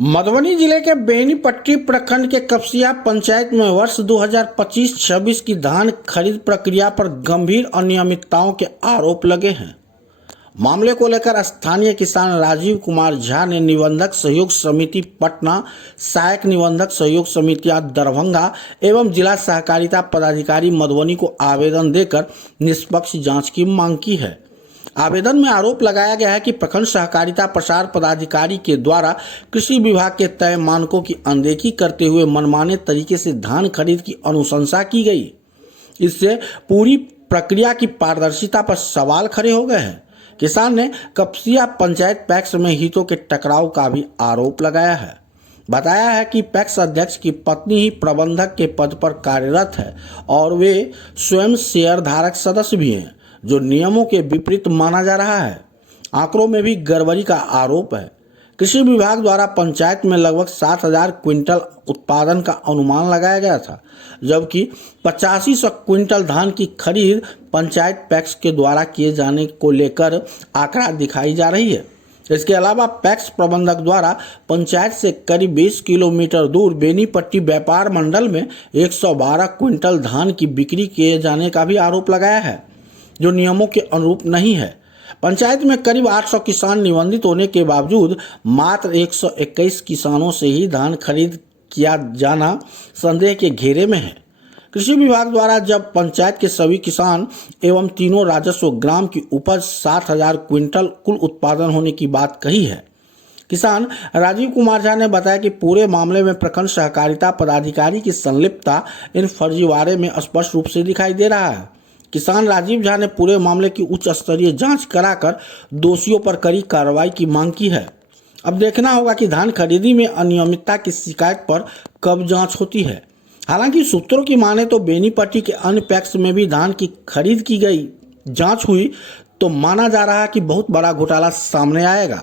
मधुबनी जिले के बेनीपट्टी प्रखंड के कपसिया पंचायत में वर्ष 2025-26 की धान खरीद प्रक्रिया पर गंभीर अनियमितताओं के आरोप लगे हैं। मामले को लेकर स्थानीय किसान राजीव कुमार झा ने निबंधक सहयोग समिति पटना, सहायक निबंधक सहयोग समितियां दरभंगा एवं जिला सहकारिता पदाधिकारी मधुबनी को आवेदन देकर निष्पक्ष जांच की मांग की है। आवेदन में आरोप लगाया गया है कि प्रखंड सहकारिता प्रसार पदाधिकारी के द्वारा कृषि विभाग के तय मानकों की अनदेखी करते हुए मनमाने तरीके से धान खरीद की अनुशंसा की गई। इससे पूरी प्रक्रिया की पारदर्शिता पर सवाल खड़े हो गए हैं। किसान ने कपसिया पंचायत पैक्स में हितों के टकराव का भी आरोप लगाया है। बताया है कि पैक्स अध्यक्ष की पत्नी ही प्रबंधक के पद पर कार्यरत है और वे स्वयं शेयर धारक सदस्य भी हैं, जो नियमों के विपरीत माना जा रहा है। आंकड़ों में भी गड़बड़ी का आरोप है। कृषि विभाग द्वारा पंचायत में लगभग 7,000 क्विंटल उत्पादन का अनुमान लगाया गया था, जबकि 8500 क्विंटल धान की खरीद पंचायत पैक्स के द्वारा किए जाने को लेकर आंकड़ा दिखाई जा रही है। इसके अलावा पैक्स प्रबंधक द्वारा पंचायत से करीब 20 किलोमीटर दूर बेनीपट्टी व्यापार मंडल में 112 क्विंटल धान की बिक्री किए जाने का भी आरोप लगाया है, जो नियमों के अनुरूप नहीं है। पंचायत में करीब 800 किसान निबंधित होने के बावजूद मात्र 121 किसानों से ही धान खरीद किया जाना संदेह के घेरे में है। कृषि विभाग द्वारा जब पंचायत के सभी किसान एवं तीनों राजस्व ग्राम की उपज 7,000 क्विंटल कुल उत्पादन होने की बात कही है। किसान राजीव कुमार झा ने बताया कि पूरे मामले में प्रखंड सहकारिता पदाधिकारी की संलिप्तता इन फर्जीवाड़े में स्पष्ट रूप से दिखाई दे रहा है। किसान राजीव झा ने पूरे मामले की उच्च स्तरीय जांच कराकर दोषियों पर कड़ी कार्रवाई की मांग की है। अब देखना होगा कि धान खरीदी में अनियमितता की शिकायत पर कब जांच होती है। हालांकि सूत्रों की माने तो बेनीपट्टी के अन्य पैक्स में भी धान की खरीद की गई, जांच हुई तो माना जा रहा है कि बहुत बड़ा घोटाला सामने आएगा।